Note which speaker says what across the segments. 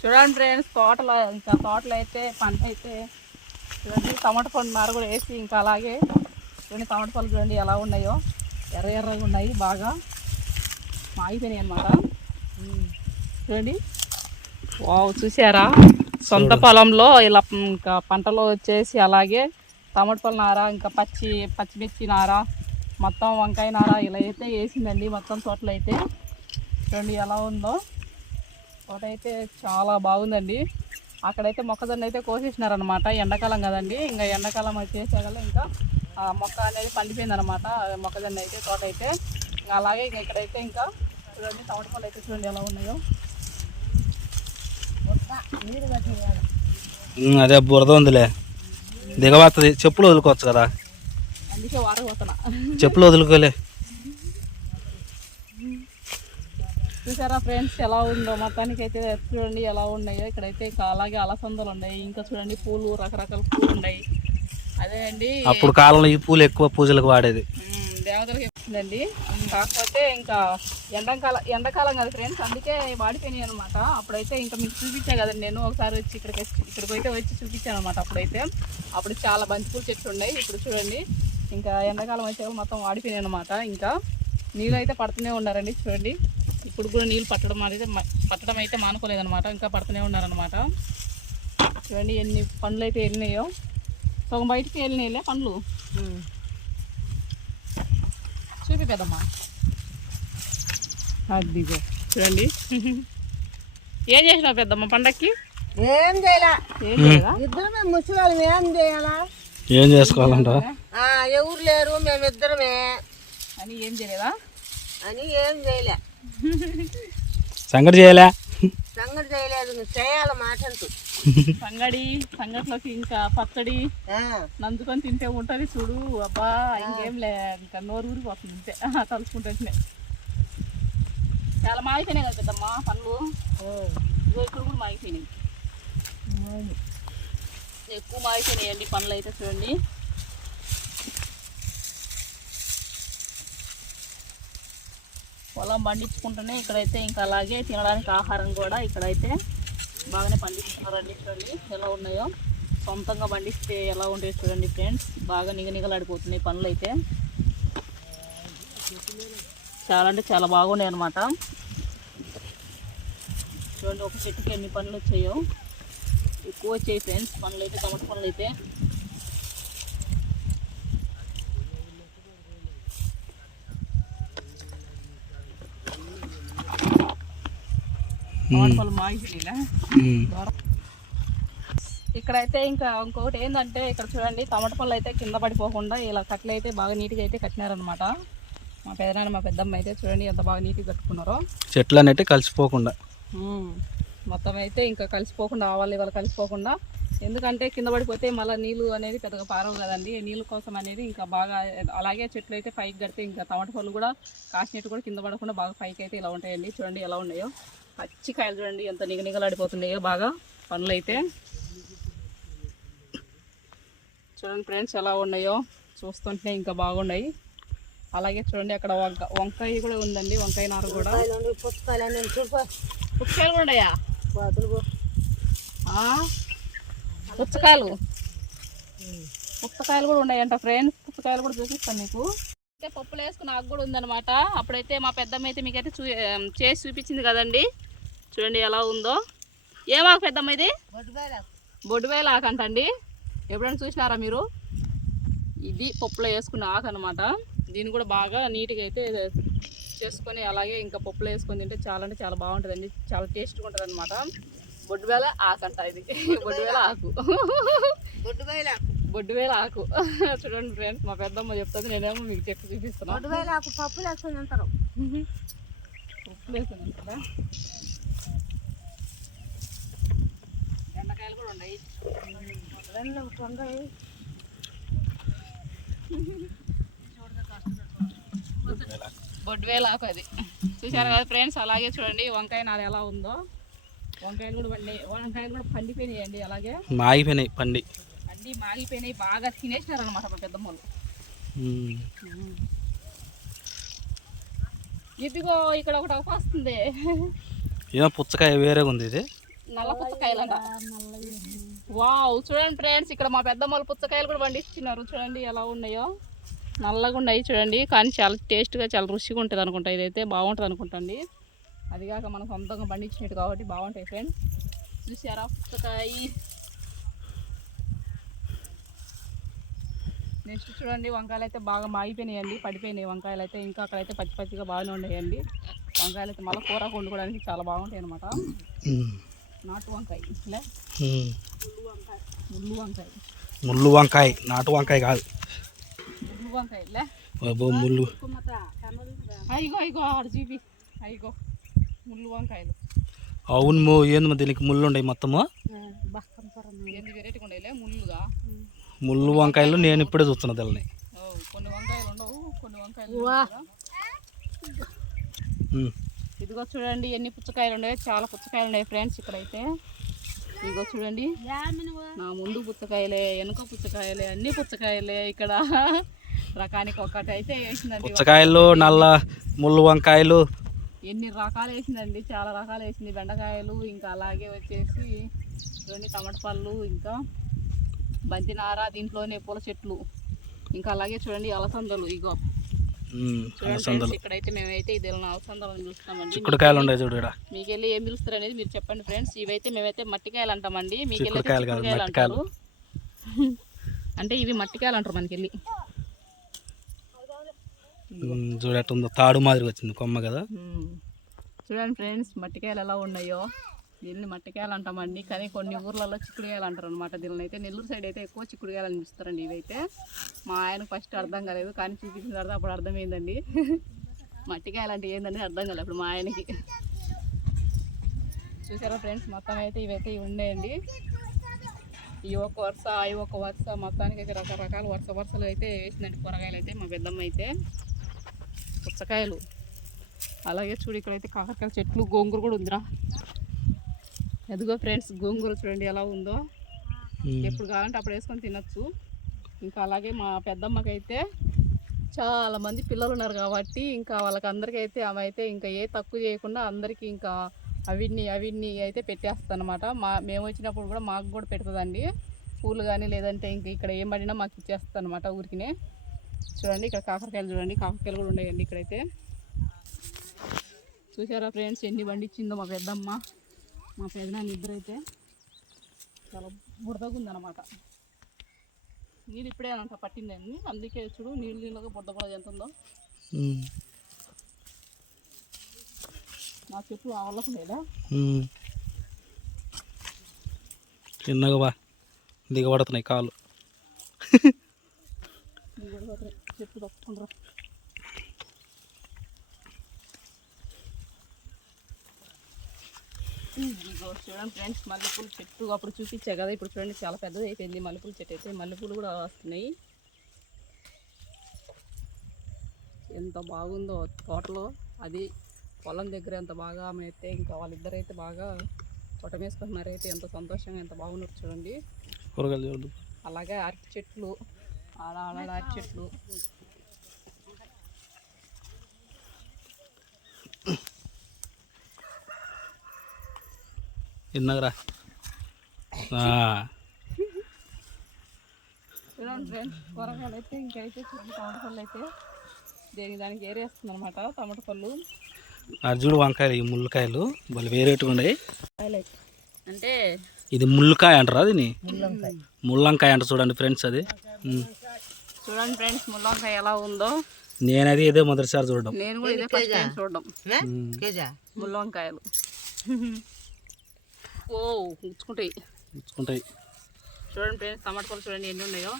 Speaker 1: చూడండి ఫ్రెండ్స్ తోటలో ఇంకా తోటలో అయితే పంట అయితే చూడండి టమాటా పండు మారు కూడా వేసి ఇంకా అలాగే చూడండి టమాటా పళ్ళు చూడండి ఎలా ఉన్నాయో. ఎర్ర ఎర్రగా ఉన్నాయి బాగా. మాగిపోయినాయి అనమాట చూడండి. వావ్ చూసారా? సొంత పొలంలో ఇలా ఇంకా పంటలో వచ్చేసి అలాగే టమాటా పళ్ళ నార ఇంకా పచ్చి పచ్చిమిర్చి నార మొత్తం వంకాయ నార ఇలా అయితే వేసిందండి మొత్తం తోటలో అయితే. చూడండి ఎలా ఉందో. తోట అయితే చాలా బాగుందండి. అక్కడైతే మొక్కజొన్న అయితే కోసేసినారనమాట ఎండాకాలం కదండి ఇంకా ఎండాకాలం వచ్చేసాగల ఇంకా మొక్క అనేది పండిపోయింది అనమాట మొక్కజొన్న అయితే తోట అయితే. అలాగే ఇంకా ఇక్కడైతే ఇంకా చూడండి టమాటా పళ్ళు అయితే చూడండి ఎలా ఉన్నాయో.
Speaker 2: అదే బురద ఉందిలే. దిగబడుతుంది. చెప్పులు వదులుకోవచ్చు కదా.
Speaker 1: అందుకే
Speaker 2: చెప్పులు వదులుకోలే.
Speaker 1: చూసారా ఫ్రెండ్స్ ఎలా ఉందో? మొత్తానికి అయితే చూడండి ఎలా ఉన్నాయో. ఇక్కడైతే ఇంకా అలాగే అలసందలు ఉన్నాయి. ఇంకా చూడండి పూలు రకరకాల పూలు ఉన్నాయి. అదే అండి.
Speaker 2: అప్పుడు కాలంలో ఈ పూలు ఎక్కువ పూజలకు వాడేది.
Speaker 1: దేవతలకు ఇస్తుందండి కాకపోతే ఇంకా ఎండాకాలం ఎండాకాలం కదా ఫ్రెండ్స్ అందుకే వాడిపోయినాయి అనమాట అప్పుడైతే ఇంకా మీకు చూపించాను కదండి నేను. ఒకసారి వచ్చి ఇక్కడికి వచ్చి ఇక్కడికి అయితే వచ్చి చూపించాను అనమాట అప్పుడైతే. అప్పుడు చాలా బంతిపూల చెట్లు ఉన్నాయి. ఇప్పుడు చూడండి ఇంకా ఎండాకాలం వచ్చే మొత్తం వాడిపోయినాయి అనమాట ఇంకా నీళ్ళు అయితే పడుతూనే ఉన్నారండి చూడండి. ఇప్పుడు కూడా నీళ్ళు పట్టడం అనేది పట్టడం అయితే మానుకోలేదనమాట ఇంకా పడుతూనే ఉన్నారనమాట చూడండి ఎన్ని పండ్లు అయితే వెళ్ళినాయో సగం బయటికి వెళ్ళినాయిలే పండ్లు. పెద్దమ్మా అదిగో. చూడండి. ఏం చేసినావు పెద్దమ్మ పండక్కి?
Speaker 3: ఏం చేయాలా? ఇద్దరమే ముసలి ఏం చేయాలా?
Speaker 2: ఏం చేసుకోవాలంట
Speaker 3: ఆ, ఎవరు లేరు మేమిద్దరమే.
Speaker 1: అని ఏం చేయలేదా?
Speaker 3: అని ఏం చేయలే.
Speaker 2: సంగటి చేయలే.
Speaker 3: సంగతి చేయలేదు నువ్వు చేయాలి మాటంటూ
Speaker 1: సంగడి సంగట్లోకి ఇంకా పచ్చడి నంచుకొని తింటే ఉంటుంది చూడు. అబ్బా ఇంకేం లే ఇంకా నోరు ఊరిపోతుంది అంతే. తలుచుకుంటే చాలా మాగిపోయినాయి కదా పెద్దమ్మ పండ్లు. ఇదిగో ఇక్కడ కూడా మాగిపోయినాయి. ఎక్కువ మాగిపోయినాయి అండి పండ్లు అయితే చూడండి. పొలం పండించుకుంటూనే ఇక్కడైతే ఇంకా అలాగే తినడానికి ఆహారం కూడా ఇక్కడైతే బాగానే పండిస్తున్నారండి చూడండి ఎలా ఉన్నాయో. సొంతంగా పండిస్తే ఎలా ఉంటాయో చూడండి ఫ్రెండ్స్. బాగా నిగనిగలాడిపోతున్నాయి పనులు అయితే చాలా అంటే చాలా బాగున్నాయి అనమాట చూడండి ఒక చెట్టుకి ఎన్ని పనులు వచ్చాయో ఎక్కువ వచ్చాయి ఫ్రెండ్స్ పనులు అయితే టమాటా పనులు అయితే టమాటా పనులు మాగిపోయినా
Speaker 2: ఉమ్.
Speaker 1: ఇక్కడైతే ఇంకా ఇంకొకటి ఏంటంటే ఇక్కడ చూడండి టమాటా పళ్ళు అయితే కింద పడిపోకుండా ఇలా కట్టలు అయితే బాగా నీట్గా అయితే కట్టినారనమాట మా పెదనాన్న మా పెద్దమ్మ అయితే చూడండి ఎంత బాగా నీట్గా కట్టుకున్నారో.
Speaker 2: చెట్లు అనేవి కలిసిపోకుండా.
Speaker 1: మొత్తం అయితే ఇంకా కలిసిపోకుండా ఆవాలి ఇవాళ కలిసిపోకుండా. ఎందుకంటే కింద పడిపోతే మళ్ళీ నీళ్ళు అనేది పెద్దగా పారవు కదండి. నీళ్ళ కోసం అనేది ఇంకా బాగా అలాగే చెట్లు అయితే పైకి కడితే ఇంకా టమాటా పళ్ళు కూడా కాసినట్టు కూడా కింద పడకుండా బాగా పైకి అయితే ఇలా ఉంటాయండి. చూడండి ఎలా ఉన్నాయో. పచ్చి కాయలు చూడండి ఎంత నిగనిగలాడిపోతున్నాయో బాగా పనులు అయితే చూడండి ఫ్రెండ్స్ ఎలా ఉన్నాయో చూస్తుంటే ఇంకా బాగున్నాయి. అలాగే చూడండి అక్కడ వంక వంకాయ కూడా ఉందండి వంకాయ నారు కూడా. పుచ్చకాయలు కూడా ఉన్నాయా? పుచ్చకాయలు? పుచ్చకాయలు కూడా ఉన్నాయంట ఫ్రెండ్స్ పుచ్చకాయలు కూడా చూపిస్తాను మీకు. అయితే పప్పులు వేసుకుని ఆకు కూడా ఉందన్నమాట. అప్పుడైతే మా పెద్దమ్మ అయితే మీకైతే చూ చేసి చూపించింది కదండి. చూడండి ఎలా ఉందో. ఏమాకు పెద్దమ్మ ఇది? బొడ్డువేల ఆకు అంటండి. ఎప్పుడైనా చూసినారా మీరు? ఇది పప్పులో వేసుకున్న ఆకు అనమాట దీన్ని కూడా బాగా నీట్గా అయితే చేసుకొని అలాగే ఇంకా పప్పులో వేసుకొని తింటే చాలా అంటే చాలా బాగుంటుందండి. చాలా టేస్ట్గా ఉంటుంది అనమాట బొడ్డువేల ఆకు అంట ఇది. బొడ్డువేల ఆకు.
Speaker 3: బొడ్డుకాయలు
Speaker 1: బొడ్డువేల ఆకు. చూడండి ఫ్రెండ్స్ మా పెద్దమ్మ చెప్తుంది. నేనేమో మీకు చెప్పి చూపిస్తున్నాను
Speaker 3: బొడ్డుకాయలు ఆకు పప్పులు వేసుకొని తింటారు?
Speaker 1: పప్పులు కూడా ఉన్నాయి. ఆకు అది. చూసారు కదా ఫ్రెండ్స్ అలాగే చూడండి వంకాయ నారు ఎలా ఉందో. వంకాయలు కూడా పండి వంకాయలు కూడా పండిపోయినాయండి అలాగే.
Speaker 2: మాగిపోయినాయి పండి.
Speaker 1: అన్నీ మాగిపోయినాయి బాగా తినేసినారు అనమాట మా పెద్దమ్మలు. ఇదిగో ఇక్కడ ఒకటి అవకాశం వస్తుంది
Speaker 2: ఏమో పుచ్చకాయ వేరేగా ఉంది ఇది.
Speaker 1: నల్ల పుచ్చకాయలంట. వావ్ చూడండి ఫ్రెండ్స్ ఇక్కడ మా పెద్దమ్మలు పుచ్చకాయలు కూడా పండిస్తున్నారు. చూడండి ఎలా ఉన్నాయో. నల్లగా ఉన్నాయి చూడండి కానీ చాలా టేస్ట్గా చాలా రుచిగా ఉంటుంది అనుకుంటా. ఇదైతే బాగుంటుంది అనుకుంటండి అది కాక మనం సొంతంగా పండించినట్టు కాబట్టి బాగుంటాయి ఫ్రెండ్స్. చూసారా పుచ్చకాయ? నెక్స్ట్ చూడండి వంకాయలు అయితే బాగా మాగిపోయినాయండి పడిపోయినాయి వంకాయలు అయితే ఇంకా అక్కడైతే పచ్చి పచ్చిగా బాగానే ఉన్నాయండి. వంకాయలు అయితే మళ్ళీ కూర వండుకోవడానికి చాలా బాగుంటాయి అనమాట. నాటు వంకాయ. లే
Speaker 2: ఉమ్.
Speaker 1: ముళ్ళు వంకాయ.
Speaker 2: ముళ్ళు వంకాయ. నాటు వంకాయ కాదు.
Speaker 1: ముళ్ళు వంకాయ లే
Speaker 2: బాబో ముళ్ళు.
Speaker 1: అయిగో అయిగో ఆడ చూపి. అయిగో ముళ్ళు వంకాయలు.
Speaker 2: అవును మో ఏంది దీనికి ముళ్ళు ఉన్నాయి మొత్తము
Speaker 1: ఎన్ని వెరైటీగా ఉండేలే ముళ్ళుగా
Speaker 2: ముళ్ళు వంకాయలు నేను ఇప్పుడే చూస్తున్నా తెల్లని.
Speaker 1: ఓ, కొన్ని వంకాయలు ఉండవు కొన్ని వంకాయలు. ఇదిగో చూడండి ఎన్ని పుచ్చకాయలు ఉన్నాయి చాలా పుచ్చకాయలు ఉన్నాయి ఫ్రెండ్స్ ఇక్కడైతే. ఇదిగో చూడండి నా ముందు పుచ్చకాయలే వెనుక పుచ్చకాయలే అన్ని పుచ్చకాయలే ఇక్కడ. రకానికి ఒక్కటి అయితే వేసిందండి.
Speaker 2: పుచ్చకాయలు నల్ల ముళ్ళు వంకాయలు.
Speaker 1: ఎన్ని రకాలు వేసిందండి చాలా రకాలు వేసింది. బెండకాయలు ఇంకా అలాగే వచ్చేసి చూడండి టమాటా పళ్ళు ఇంకా బంతినార దీంట్లోనే పూల చెట్లు. ఇంకా అలాగే చూడండి అలసందలు ఇగో.
Speaker 2: అలసందలు
Speaker 1: ఇక్కడైతే మేమైతే ఇది అలసందలు పిలుస్తామండి
Speaker 2: చిక్కుడుకాయలు ఉన్నాయి చూడు.
Speaker 1: మీకు వెళ్ళి ఏం పిలుస్తారు అనేది మీరు చెప్పండి ఫ్రెండ్స్. ఇవైతే మేమైతే మట్టికాయలు అంటామండి. మీకు
Speaker 2: చిక్కుడుకాయలు కాదు, మట్టికాయలు.
Speaker 1: అంటే ఇవి మట్టికాయలు అంటారు మనకి వెళ్ళి
Speaker 2: ఉమ్, చూడు ఎట్ట ఉందో తాడు మాదిరి వచ్చింది కొమ్మ కదా.
Speaker 1: చూడండి ఫ్రెండ్స్ మట్టికాయలు ఎలా ఉన్నాయో. దీన్ని మట్టికాయలు అంటామండి కానీ కొన్ని ఊర్లలో చిక్కుడుకాయలు అంటారు అనమాట దీనిని అయితే నెల్లూరు సైడ్ అయితే ఎక్కువ చిక్కుడుకాయలు అనిపిస్తారండి ఇవైతే. మా ఆయనకు ఫస్ట్ అర్థం కాలేదు. కానీ చూపించిన తర్వాత అప్పుడు అర్థమైందండి. మట్టికాయలు అంటే ఏందని అర్థం కాలేదు అప్పుడు మా ఆయనకి. చూసారా ఫ్రెండ్స్? మొత్తం అయితే ఇవైతే ఇవి ఉండేయండి. ఈ ఒక వరుస ఈ ఒక వరుస మొత్తానికి అయితే రకరకాల వరుస వరుసలు అయితే వేసిందండి కూరగాయలు అయితే మా పెద్దమ్మ అయితే. పుచ్చకాయలు. అలాగే చూడు ఇక్కడైతే కాకరకాయ చెట్లు గోంగూర కూడా ఉందిరా. ఎదుగో ఫ్రెండ్స్ గోంగూర చూడండి ఎలా ఉందో. ఎప్పుడు కావాలంటే అప్పుడు వేసుకొని తినచ్చు. ఇంకా అలాగే మా పెద్దమ్మకైతే చాలా మంది పిల్లలు ఉన్నారు కాబట్టి ఇంకా వాళ్ళకి అందరికీ అయితే ఆమె అయితే ఇంకా ఏ తక్కువ చేయకుండా అందరికీ ఇంకా అవిన్ని అవిన్ని అయితే పెట్టేస్తుంది అనమాట మా మేము వచ్చినప్పుడు కూడా మాకు కూడా పెడుతుందండి. పూలు కానీ లేదంటే ఇంకా ఇక్కడ ఏం పడినా మాకు ఇచ్చేస్తుంది అనమాట ఊరికినే. చూడండి ఇక్కడ కాకరకాయలు చూడండి కాకరకాయలు కూడా ఉన్నాయండి ఇక్కడైతే. చూసారా ఫ్రెండ్స్ ఎన్ని పండించిందో మా పెద్దమ్మ. మా పెదనాన్న ఇద్దరు అయితే చాలా బురదగా ఉందన్నమాట నీళ్ళు ఇప్పుడే అంత పట్టిందండి అందుకే చూడు నీళ్ళు నీళ్ళగా బురద బురద ఎంత ఉందో. నా చెప్పు ఆవలకు లేదా.
Speaker 2: చిన్నగా బా దిగబడుతున్నాయి కాళ్ళు
Speaker 1: కూడా. చెప్పు తప్పుకుంటారు ఇదిగో చూడండి ఫ్రెండ్స్ మల్లెపూల చెట్టు అప్పుడు చూపించా కదా ఇప్పుడు చూడండి చాలా పెద్దది అయిపోయింది మల్లెపూల చెట్టు అయితే. మల్లెపూలు కూడా వస్తున్నాయి. ఎంత బాగుందో తోటలో. అది పొలం దగ్గర ఎంత బాగా ఆమె అయితే ఇంకా వాళ్ళిద్దరైతే బాగా పొటమేసుకుంటున్నారు అయితే. ఎంత సంతోషంగా ఎంత బాగున్నారు చూడండి.
Speaker 2: కూరగాయలు
Speaker 1: అలాగే అరటి చెట్లు ఆడ ఆడ అరటి చెట్లు.
Speaker 2: చిన్నగా రా
Speaker 1: చూడండి ఫ్రెండ్స్ కూరగాయలు అయితే ఇంకైతే చూడండి టమాటా పళ్ళు అయితే దేనికి దానికి ఏరేస్తుంది అనమాట టమాటా పళ్ళు
Speaker 2: అర్జుడు వంకాయలు ఈ ముళ్ళకాయలు వాళ్ళు వేరేట్టుగా ఉన్నాయి.
Speaker 1: అంటే
Speaker 2: ఇది ముళ్ళకాయ అంటారా దీని ముల్లంకాయ. అంట చూడండి ఫ్రెండ్స్ అది.
Speaker 1: చూడండి ఫ్రెండ్స్ ముల్లంకాయ ఎలా ఉందో.
Speaker 2: నేనది ఇదే మొదటిసారి చూడడం.
Speaker 1: నేను కూడా ఇదే ఫస్ట్ టైం చూడడం.
Speaker 2: ఉమ్.
Speaker 1: ఓ ఉంచుకుంటాయి
Speaker 2: ఇచ్చుకుంటాయి.
Speaker 1: చూడండి ఫ్రెండ్స్ టమాటా పళ్ళు చూడండి ఎన్ని ఉన్నాయో.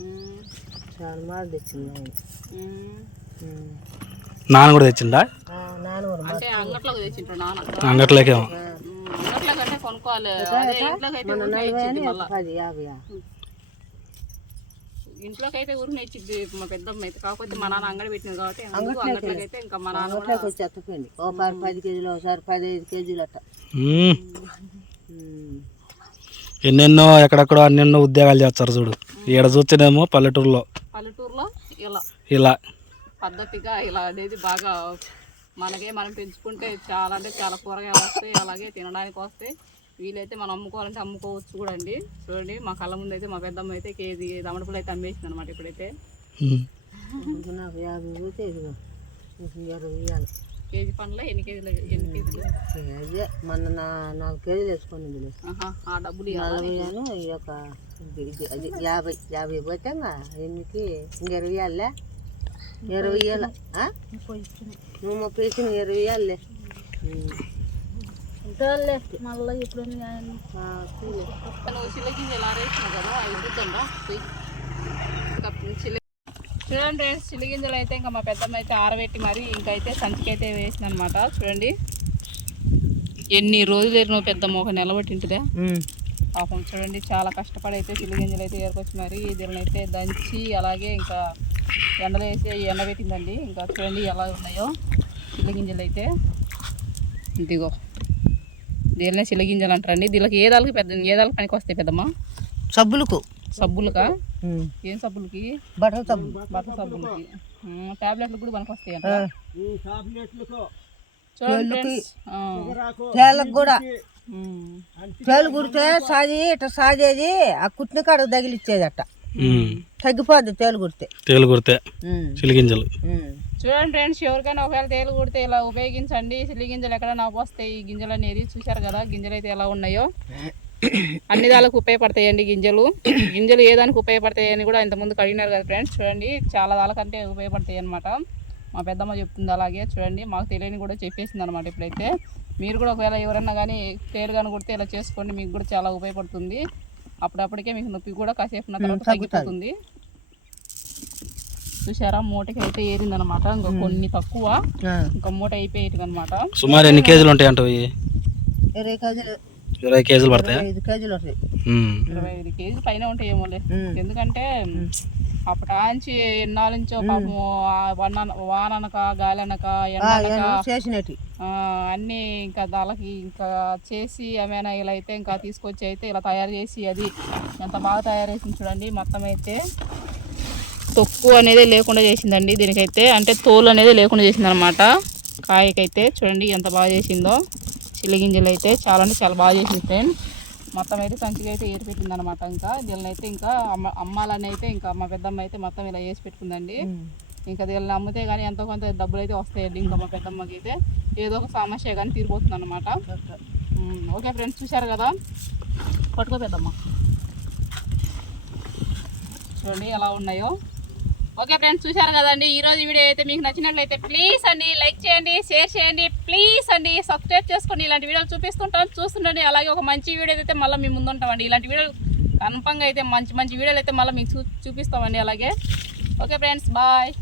Speaker 1: మ్మ్.
Speaker 3: చాలా మాలు తెచ్చింది.
Speaker 2: నాన్న కూడా తెచ్చిండా?
Speaker 3: కూడా
Speaker 1: అంటే అంగట్లోకి తెచ్చింటారు నాన్న.
Speaker 2: అంగట్లోకేమో.
Speaker 1: మ్మ్. అంగట్లో కంటే కొనుక్కోవాలి. అదే ఇంట్లోకి అయితే ఊరికే ఇచ్చింది మళ్ళా
Speaker 3: పది యాభై
Speaker 1: ఇంట్లోకి అయితే ఊరిని ఇచ్చింది మా పెద్దమ్మ అయితే. కాకపోతే మా నాన్న అంగడి పెట్టింది కాబట్టి అంగట్లోకి అయితే ఇంకా మా నాన్న కూడా
Speaker 3: అంగట్లోకి వచ్చి ఒకసారి పది కేజీలు ఒకసారి పదిహేను కేజీలు అట్ట.
Speaker 2: ఎన్నెన్నో ఎక్కడెక్కడో అన్నెన్నో ఉద్యోగాలు చేస్తారు చూడు. ఈడ చూస్తేనేమో పల్లెటూరులో.
Speaker 1: పల్లెటూరులో ఇలా.
Speaker 2: ఇలా.
Speaker 1: పద్ధతిగా ఇలా అనేది బాగా మనకే మనం పెంచుకుంటే చాలా అంటే చాలా కూరగాయలు వస్తాయి అలాగే తినడానికి వస్తాయి. వీలైతే మనం అమ్ముకోవాలంటే అమ్ముకోవచ్చు కూడా అండి. చూడండి మా కళ్ళ ముందు అయితే మా పెద్దమ్మ అయితే కేజీ దమడపులు అయితే అమ్మేసింది అనమాట ఇప్పుడైతే
Speaker 3: నాకు యాభై పోతే ఇరవై
Speaker 1: కేజీ పండ్ల ఎన్ని కేజీలు ఎన్ని కేజీలు?
Speaker 3: అదే మొన్న నా నాలుగు కేజీలు వేసుకుని
Speaker 1: ఆ డబ్బులు ఇవ్వాలా
Speaker 3: నలభై అను ఈ యొక్క అది యాభై యాభై పోతే ఎన్నికి? ఇంక ఇరవై ఇవ్వాలే ఇరవై ఇవ్వాల నువ్వు ముప్పై ఇచ్చిన ఇరవై
Speaker 1: అవి ఇద్దుతుందా చిల్ల చూడండి ఫ్రెండ్స్ చిల్లి గింజలు అయితే ఇంకా మా పెద్దమ్మ అయితే ఆరబెట్టి మరి ఇంకైతే సంచికి అయితే వేసింది అనమాట చూడండి. ఎన్ని రోజులు ఎరినో పెద్దమ్మ ఒక నిలబట్టింటిదే పాపం చూడండి చాలా కష్టపడి అయితే చిల్లి గింజలు అయితే ఏరుకొచ్చి మరి దీనిని అయితే దంచి అలాగే ఇంకా ఎండలో వేసి ఎండబెట్టిందండి. ఇంకా చూడండి ఎలా ఉన్నాయో చిల్లి గింజలు అయితే. ఇదిగో. దీనినే చిల్లి గింజలు అంటారండి దీనికి ఏ దానికి పెద్ద ఏ దానికి పనికి వస్తాయి పెద్దమ్మ?
Speaker 3: సబ్బులకు.
Speaker 1: సబ్బులుకా? ఏం సబ్బులకి?
Speaker 3: బట్టల సబ్బు.
Speaker 1: బట్టల సబ్బులకి. టాబ్లెట్లు కూడా పనికి వస్తాయి
Speaker 3: తేళ్ళకు కూడా. తేలు కుడితే సాది ఇట్లా సాదేది ఆ కుట్టిన కాడ తగిలిచ్చేది అట్ట. తగ్గిపోద్ది తేలు కుడితే.
Speaker 2: తేలు కుడితే చిలిగింజలు.
Speaker 1: చూడండి ఫ్రెండ్స్ ఎవరికైనా ఒకవేళ తేలు కుడితే ఇలా ఉపయోగించండి. సిల్లి గింజలు ఎక్కడైనా వస్తాయి. ఈ గింజలు అనేది చూశారు కదా గింజలు అయితే ఎలా ఉన్నాయో. అన్ని దానికి ఉపయోగపడతాయండి గింజలు. గింజలు ఏ దానికి ఉపయోగపడతాయి అని కూడా ఇంతకుముందు అడిగినారు కదా ఫ్రెండ్స్ చూడండి. చాలా దానికంటే ఉపయోగపడతాయి అనమాట మా పెద్దమ్మ చెప్తుంది అలాగే చూడండి. మాకు తెలియని కూడా చెప్పేసింది అనమాట ఇప్పుడైతే. మీరు కూడా ఒకవేళ ఎవరైనా కానీ తేలు కానీ కుడితే ఇలా చేసుకోండి మీకు కూడా చాలా ఉపయోగపడుతుంది. అప్పుడప్పటికే మీకు నొప్పి కూడా కాసేపు తర్వాత తగ్గిపోతుంది. చూసారా మూటకి అయితే ఏరిందనమాట ఇంకా కొన్ని తక్కువ. ఇంకా మూట అయిపోయేది అనమాట
Speaker 2: సుమారు ఎన్ని కేజీలు ఉంటాయి అంటవి
Speaker 3: ఇరవై కేజీలు.
Speaker 2: ఇరవై కేజీలు పడతాయా?
Speaker 3: ఐదు కేజీలు వస్తాయి.
Speaker 1: ఇరవై ఐదు కేజీలు పైన ఉంటాయేమోలే.
Speaker 3: ఉమ్.
Speaker 1: ఎందుకంటే అప్పటాంచి ఎన్నాళ్ళ నుంచో పాపం వన వాననక గాలనక ఎండనక అన్నీ ఇంకా దానికి ఇంకా చేసి ఏమైనా ఇలా అయితే ఇంకా తీసుకొచ్చి అయితే ఇలా తయారు చేసి అది ఎంత బాగా తయారు చేసింది చూడండి మొత్తం అయితే తొక్కు అనేది లేకుండా చేసిందండి దీనికైతే. అంటే తోలు అనేది లేకుండా చేసింది అనమాట కాయకైతే చూడండి ఎంత బాగా చేసిందో. చిల్లిగింజలు అయితే చాలా అంటే చాలా బాగా చేసింది ఫ్రెండ్ మొత్తం అయితే సంచిగా అయితే ఏరి పెట్టింది అనమాట ఇంకా. దీనిని అయితే ఇంకా అమ్మ అమ్మాలని అయితే ఇంకా మా పెద్దమ్మ అయితే మొత్తం ఇలా వేసి పెట్టుకుందండి. ఇంకా దీనిని అమ్మితే కానీ ఎంతో కొంత డబ్బులు అయితే వస్తాయండి ఇంకా మా పెద్దమ్మకి అయితే ఏదో ఒక సమస్య కానీ తీరిపోతుంది అనమాట ఓకే ఫ్రెండ్స్ చూశారు కదా? పట్టుకో పెద్దమ్మ. చూడండి ఎలా ఉన్నాయో. ఓకే ఫ్రెండ్స్ చూశారు కదండి? ఈ రోజు వీడియో అయితే మీకు నచ్చినట్లయితే ప్లీజ్ అండి లైక్ చేయండి షేర్ చేయండి ప్లీజ్ అండి సబ్స్క్రైబ్ చేసుకోండి ఇలాంటి వీడియోలు చూపిస్తుంటాం చూస్తుండండి. అలాగే ఒక మంచి వీడియో అయితే మళ్ళీ మేము ముందుంటామండి ఇలాంటి వీడియోలు కన్ఫామ్గా అయితే మంచి మంచి వీడియోలు అయితే మళ్ళీ మీకు చూ చూపిస్తామండి అలాగే. Okay friends bye.